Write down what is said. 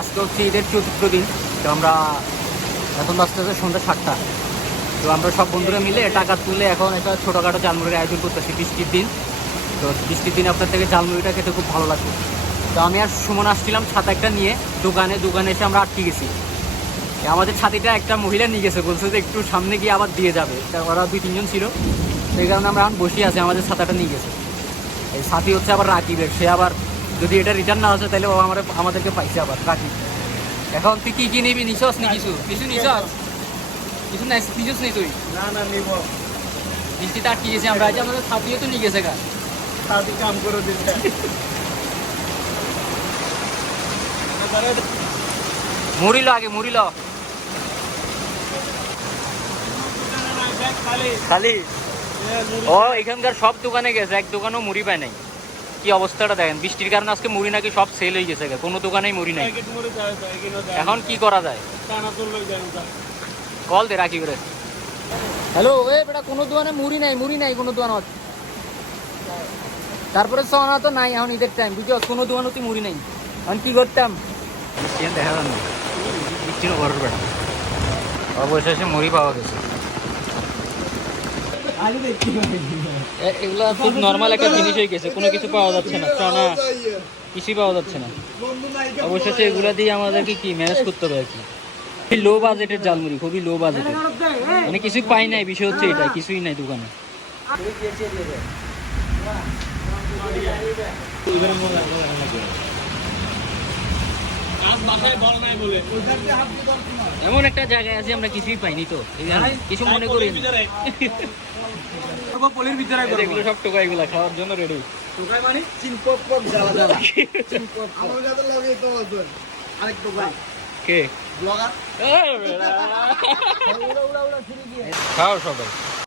আজকে হচ্ছে ঈদের চতুর্থ দিন, তো আমরা এখন বাজতে আছে সন্ধ্যা সাতটা। তো আমরা সব বন্ধুরা মিলে টাকা তুলে এখন একটা ছোটোখাটো ঝালমুড়ির আয়োজন করতেছি বৃষ্টির দিন। তো বৃষ্টির দিন আপনার থেকে ঝালমুড়িটা খেতে খুব ভালো লাগবে। তো আমি আর সুমন আসছিলাম ছাতা একটা নিয়ে, দোকানে দোকানে এসে আমরা আটকে গেছি। আমাদের ছাতিটা একটা মহিলা নিয়ে গেছে, বলছে যে একটু সামনে গিয়ে আবার দিয়ে যাবে। ওরা দুই, তিনজন ছিল। সেই কারণে আমরা এখন বসে আছি, আমাদের ছাতাটা নিয়ে গেছে। এই ছাতি হচ্ছে আবার রাকিবের, সে আবার যদি এটা রিটার্ন না আসে তাহলে ও আমার আমাদেরকে পাইছে আবার রাকিব এখন তুই কি কি নিবি? নিছস নি কিছু? কিছু নিছস? কিছু নাই নিছস নি তুই? না না নিব। বৃষ্টিতে আটকে গেছি আমরা আজ আমাদের সাথীও তো নিয়ে গেছে গা। সাথী কাম করে দিতে মুড়িল আগে মুড়িল। খালি। ও এখানকার সব দোকানে গেছে এক দোকানেও মুড়ি পায় নাই। কি অবস্থাটা দেখেন? বৃষ্টির কারণে আজকে মুড়ি নাকি সব সেল হয়ে গেছে কোনো দোকানেই মুড়ি নাই। এখন কি করা যায়? কল দে রাখি করে। হ্যালো এ বেটা কোনো দোকানে মুড়ি নাই মুড়ি নাই কোনো দোকান তারপরে সোনা তো নাই এখন ঈদের টাইম বুঝছ? কোনো দোকানে তুই মুড়ি নাই। এখন কি করতাম? দেখা যান না অবশেষে মুড়ি পাওয়া গেছে। এগুলা খুব নর্মাল একটা জিনিস হয়ে গেছে কোনো কিছু পাওয়া যাচ্ছে না। চনা কিছুই পাওয়া যাচ্ছে না। অবশেষে এগুলা দিয়ে আমাদেরকে কি ম্যানেজ করতে হবে আর কি? খুবই লো বাজেটের জালমুড়ি খুবই লো বাজেটের মানে কিছুই পাই নাই বিষয় হচ্ছে এটা কিছুই নাই দোকানে। এমন একটা জায়গায় আছে আমরা কিছুই পাইনি তো। কিছু মনে করি পলির ভিতরে। এগুলো সব টোকা এগুলা খাওয়ার জন্য রেডি মানে? চিনপক পক জ্বালা জ্বালা। চিনপক আমার কাছে লাগে তো আরেক তো কে? ব্লগার। খাও সবাই।